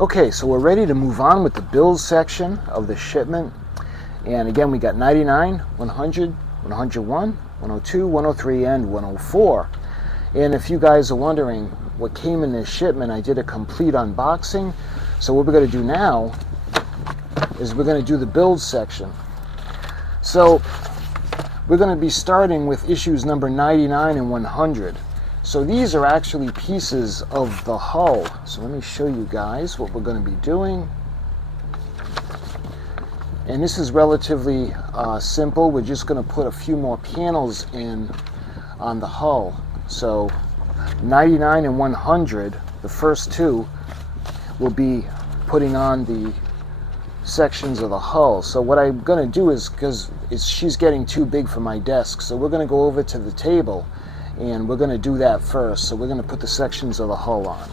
Okay, so we're ready to move on with the build section of the shipment. And again, we got 99, 100, 101, 102, 103, and 104. And if you guys are wondering what came in this shipment, I did a complete unboxing. So what we're going to do now is we're going to do the build section. So we're going to be starting with issues number 99 and 100. So these are actually pieces of the hull. So let me show you guys what we're going to be doing. And this is relatively simple. We're just going to put a few more panels in on the hull. So 99 and 100, the first two, will be putting on the sections of the hull. So what I'm going to do is, because she's getting too big for my desk, so we're going to go over to the table and we're going to do that first. So we're going to put the sections of the hull on.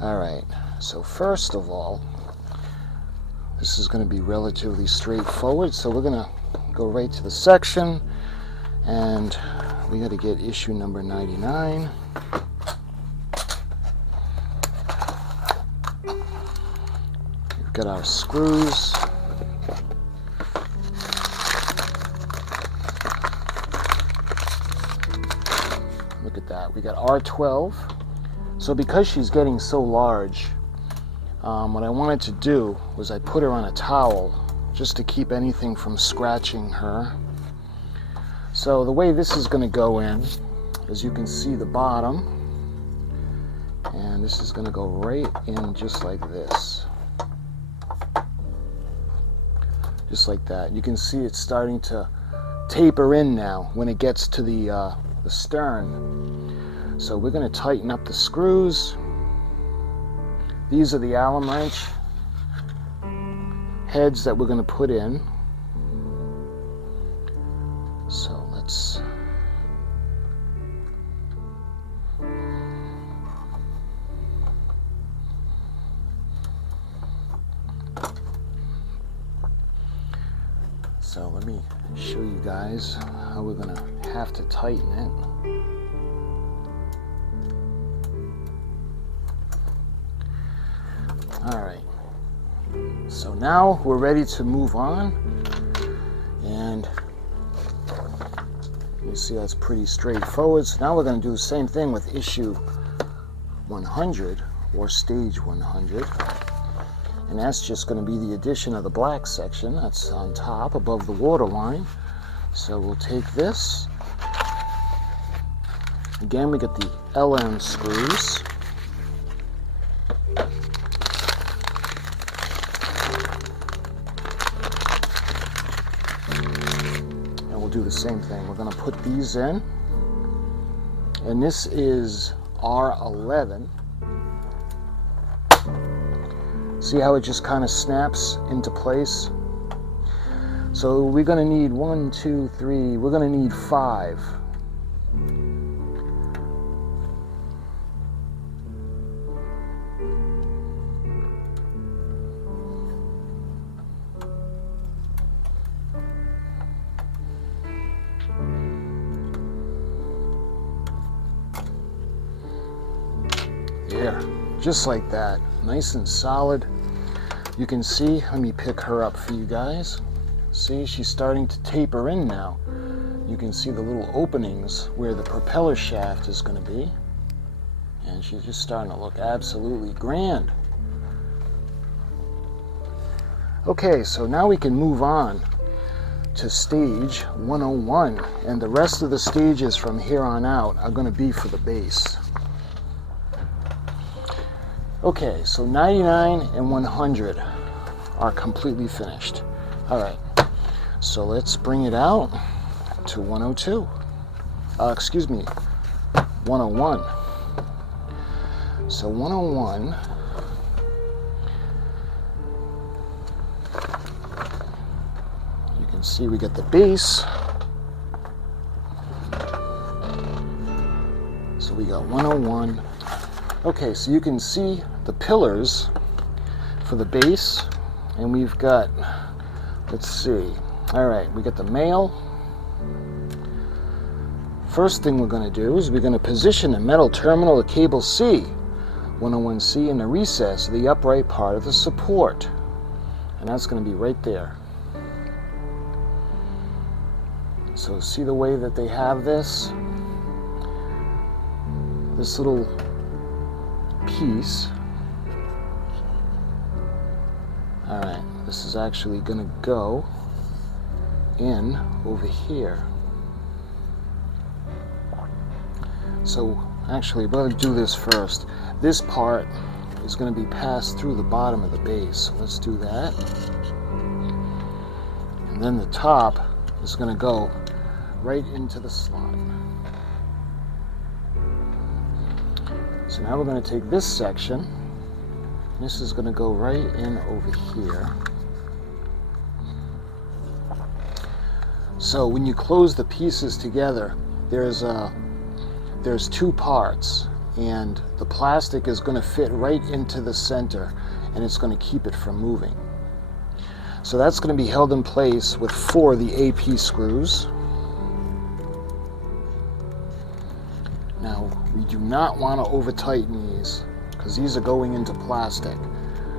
All right, so first of all, this is going to be relatively straightforward. So we're going to go right to the section, and we got to get issue number 99. We've got our screws. Look at that. We got R12. So because she's getting so large, what I wanted to do was I put her on a towel just to keep anything from scratching her. So the way this is going to go in is, you can see the bottom, and this is going to go right in just like this. Just like that. You can see it's starting to taper in now when it gets to the stern. So we're going to tighten up the screws. These are the Allen wrench heads that we're going to put in. So let's let me show you guys how we're going to have to tighten it. All right, so now we're ready to move on, and you see that's pretty straightforward. So now we're going to do the same thing with issue 100, or stage 100, and that's just going to be the addition of the black section that's on top above the waterline. So we'll take this. Again, we get the LM screws. Do the same thing. We're going to put these in, and this is R11. See how it just kind of snaps into place? So we're going to need 1, 2, 3, we're going to need 5. There, just like that, nice and solid. You can see, let me pick her up for you guys. See, she's starting to taper in now. You can see the little openings where the propeller shaft is going to be, and she's just starting to look absolutely grand. Okay, so now we can move on to stage 101, and the rest of the stages from here on out are going to be for the base. Okay, so 99 and 100 are completely finished. All right, so let's bring it out to 102. Excuse me, 101. So 101, you can see we get the base. So we got 101. Okay, so you can see the pillars for the base, and we've got, let's see, all right, we got the male, First thing we're going to do is we're going to position the metal terminal of cable C, 101C, in the recess of the upright part of the support. And that's going to be right there. So see the way that they have this? This little piece. Alright, this is actually going to go in over here. So actually, we're going to do this first. This part is going to be passed through the bottom of the base. So let's do that. And then the top is going to go right into the slot. So now we're going to take this section. This is going to go right in over here. So when you close the pieces together, there's two parts, and the plastic is going to fit right into the center, and it's going to keep it from moving. So that's going to be held in place with 4 of the AP screws. Now, we do not want to over tighten these, because these are going into plastic.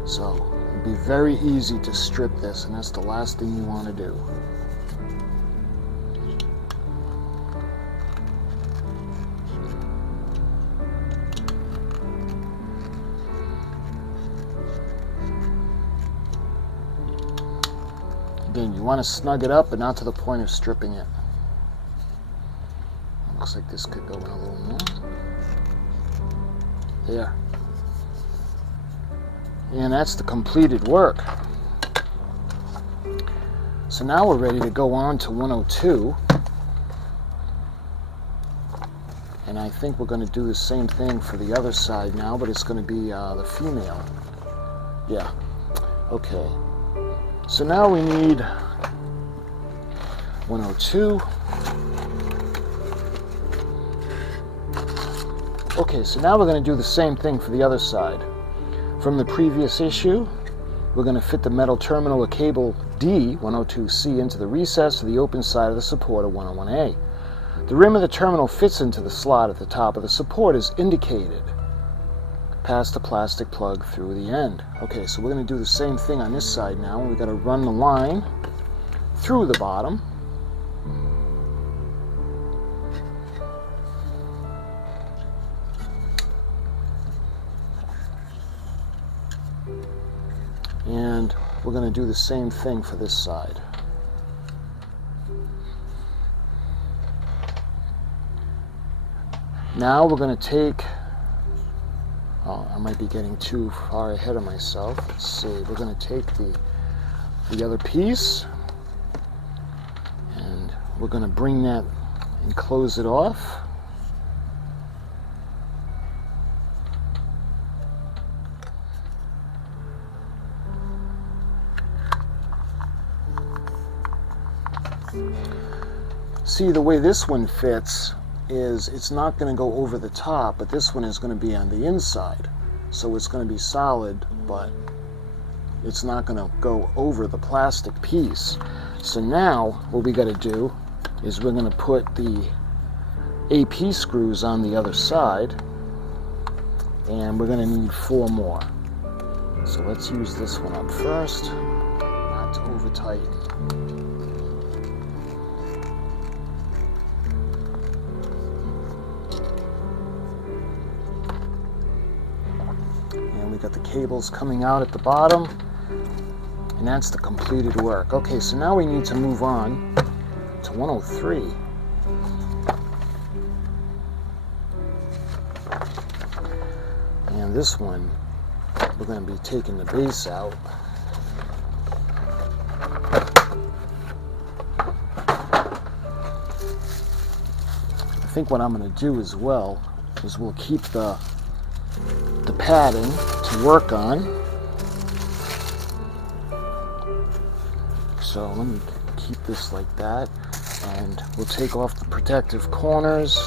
So it'd be very easy to strip this, and that's the last thing you want to do. Again, you want to snug it up, but not to the point of stripping it. Looks like this could go in a little more. There. And that's the completed work. So now we're ready to go on to 102. And I think we're going to do the same thing for the other side now, but it's going to be the female. Yeah. Okay. So now we need 102. Okay, so now we're going to do the same thing for the other side. From the previous issue, we're going to fit the metal terminal of cable D, 102C, into the recess of the open side of the support of 101A. The rim of the terminal fits into the slot at the top of the support as indicated. Pass the plastic plug through the end. Okay, so we're going to do the same thing on this side now. We've got to run the line through the bottom. And we're going to do the same thing for this side. Now we're going to take, oh, I might be getting too far ahead of myself. Let's see, we're going to take the other piece, and we're going to bring that and close it off. See, the way this one fits is it's not going to go over the top, but this one is going to be on the inside. So it's going to be solid, but it's not going to go over the plastic piece. So now what we got to do is we're going to put the AP screws on the other side, and we're going to need 4 more. So let's use this one up first, not to over tighten. We got the cables coming out at the bottom, and that's the completed work. Okay, so now we need to move on to 103. And this one, we're going to be taking the base out. I think what I'm going to do as well is we'll keep the padding to work on. So let me keep this like that, and we'll take off the protective corners.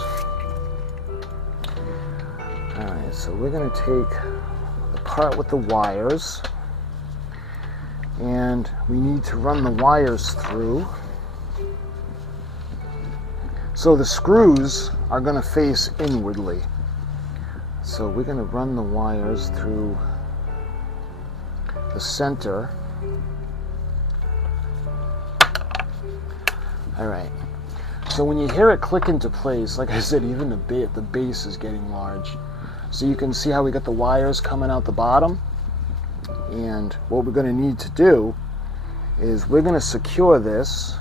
Alright, so we're going to take the part with the wires, and we need to run the wires through. So the screws are going to face inwardly. So we're going to run the wires through the center. All right. So when you hear it click into place, like I said, even the base is getting large. So you can see how we got the wires coming out the bottom. And what we're going to need to do is we're going to secure this.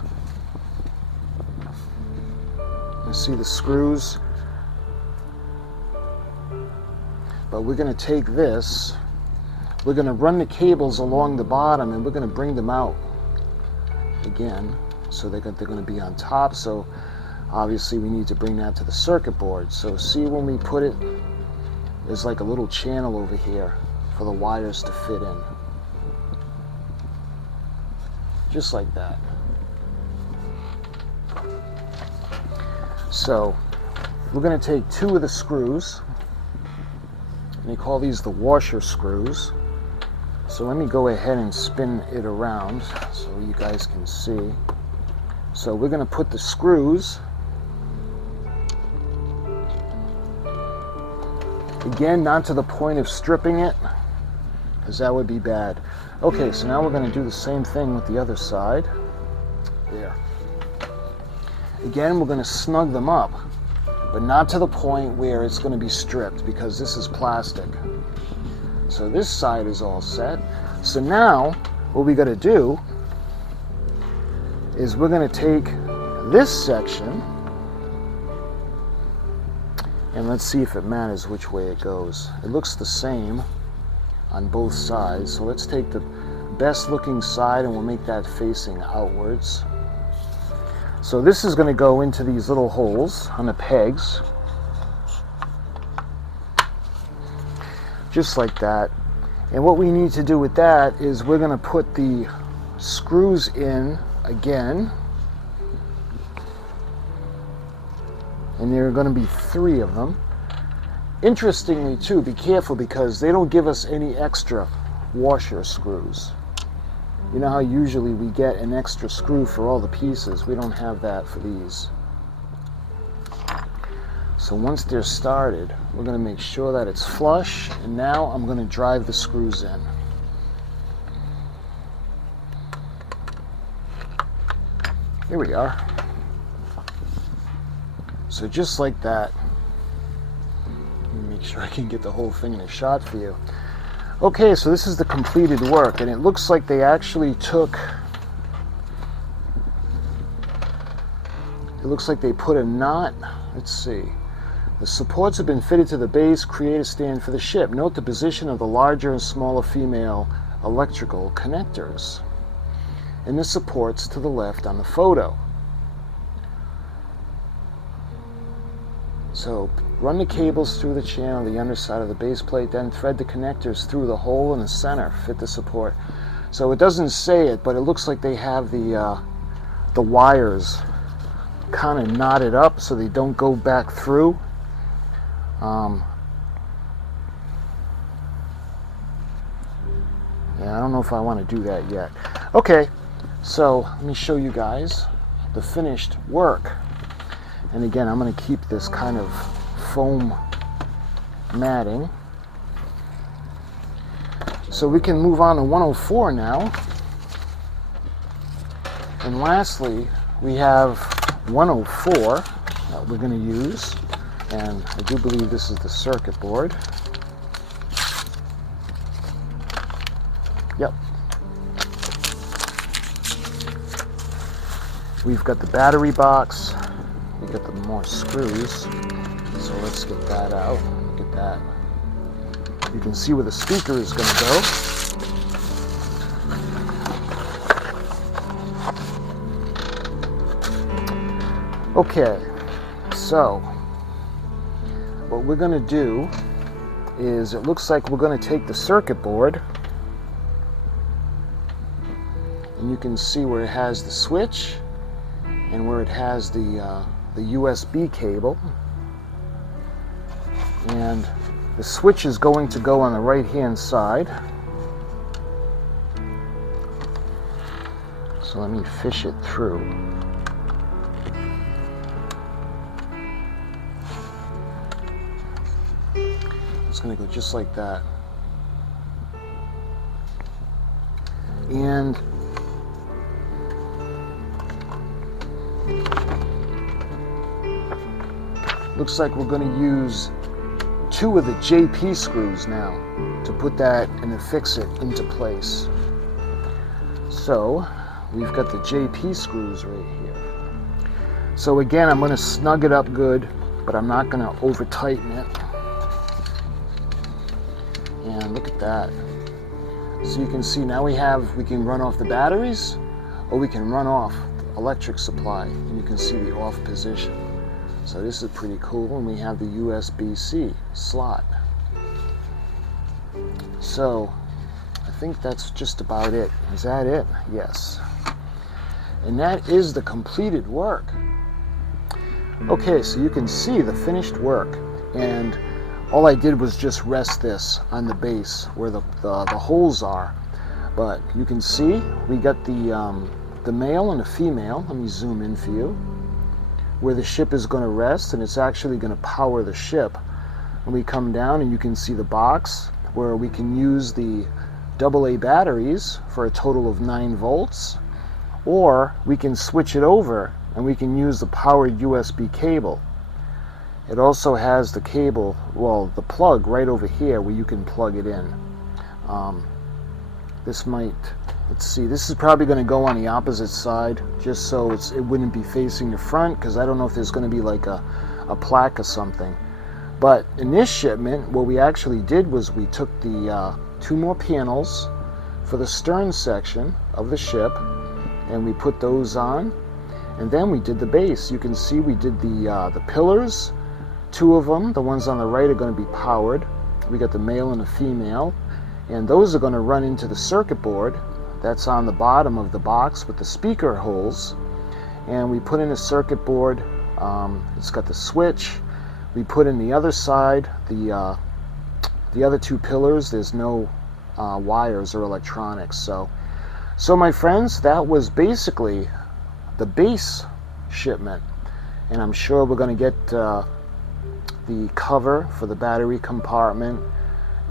You see the screws. But we're going to take this, we're going to run the cables along the bottom, and we're going to bring them out again. So they're going to be on top. So obviously we need to bring that to the circuit board. So see, when we put it, there's like a little channel over here for the wires to fit in. Just like that. So we're going to take 2 of the screws. They call these the washer screws. So let me go ahead and spin it around so you guys can see. So we're going to put the screws, again, not to the point of stripping it, because that would be bad. Okay, so now we're going to do the same thing with the other side. There. Again, we're going to snug them up, but not to the point where it's going to be stripped, because this is plastic. So this side is all set. So now what we got to do is we're going to take this section, and let's see if it matters which way it goes. It looks the same on both sides. So let's take the best looking side and we'll make that facing outwards. So this is going to go into these little holes on the pegs, just like that. And what we need to do with that is we're going to put the screws in again, and there are going to be 3 of them. Interestingly too, be careful, because they don't give us any extra washer screws. You know how usually we get an extra screw for all the pieces? We don't have that for these. So once they're started, we're going to make sure that it's flush, and now I'm going to drive the screws in. Here we are. So just like that. Let me make sure I can get the whole thing in a shot for you. Okay, so this is the completed work, and it looks like they actually took, it looks like they put a knot. Let's see. The supports have been fitted to the base, create a stand for the ship. Note the position of the larger and smaller female electrical connectors and the supports to the left on the photo. So run the cables through the channel, the underside of the base plate, then thread the connectors through the hole in the center, fit the support. So it doesn't say it, but it looks like they have the wires kind of knotted up so they don't go back through. Yeah, I don't know if I want to do that yet. Okay, so let me show you guys the finished work. And again, I'm going to keep this kind of foam matting. So we can move on to 104 now. And lastly, we have 104 that we're going to use. And I do believe this is the circuit board. Yep. We've got the battery box. We've got the more screws. So let's get that out. Look at that. You can see where the speaker is going to go. Okay, so what we're going to do is, it looks like we're going to take the circuit board, and you can see where it has the switch and where it has the USB cable, and the switch is going to go on the right hand side. So let me fish it through. going to go just like that. And looks like we're going to use 2 of the JP screws now to put that and affix it into place. So we've got the JP screws right here. So again, I'm going to snug it up good, but I'm not going to over tighten it. And look at that. So you can see now we can run off the batteries, or we can run off the electric supply, and you can see the off position. So this is pretty cool, and we have the USB-C slot. So I think that's just about it. Is that it? Yes. And that is the completed work. Okay, so you can see the finished work, and all I did was just rest this on the base where the holes are. But you can see we got the male and the female. Let me zoom in for you. Where the ship is going to rest, and it's actually going to power the ship. When we come down, and you can see the box where we can use the AA batteries for a total of 9 volts, or we can switch it over and we can use the powered USB cable. It also has the cable, well, the plug right over here where you can plug it in. Let's see, this is probably going to go on the opposite side, just so it wouldn't be facing the front, because I don't know if there's going to be like a plaque or something. But in this shipment, what we actually did was we took the 2 more panels for the stern section of the ship, and we put those on, and then we did the base. You can see we did the pillars. 2 of them, the ones on the right, are going to be powered. We got the male and the female, and those are going to run into the circuit board that's on the bottom of the box with the speaker holes. And we put in a circuit board. It's got the switch. We put in the other side the other 2 pillars. There's no wires or electronics. So my friends, that was basically the base shipment, and I'm sure we're going to get the cover for the battery compartment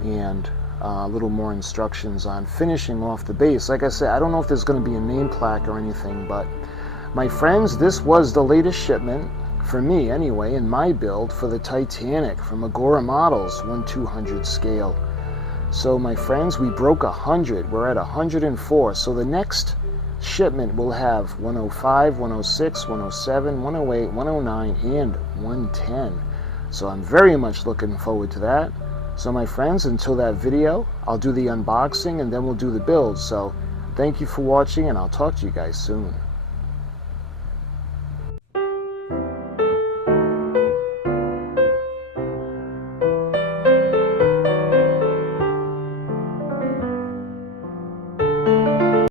and a little more instructions on finishing off the base. Like I said, I don't know if there's going to be a name plaque or anything, but my friends, this was the latest shipment, for me anyway, in my build for the Titanic from AGORA Models 1/200 scale. So my friends, we broke 100. We're at 104. So the next shipment will have 105, 106, 107, 108, 109, and 110. So I'm very much looking forward to that. So my friends, until that video, I'll do the unboxing and then we'll do the build. So thank you for watching, and I'll talk to you guys soon.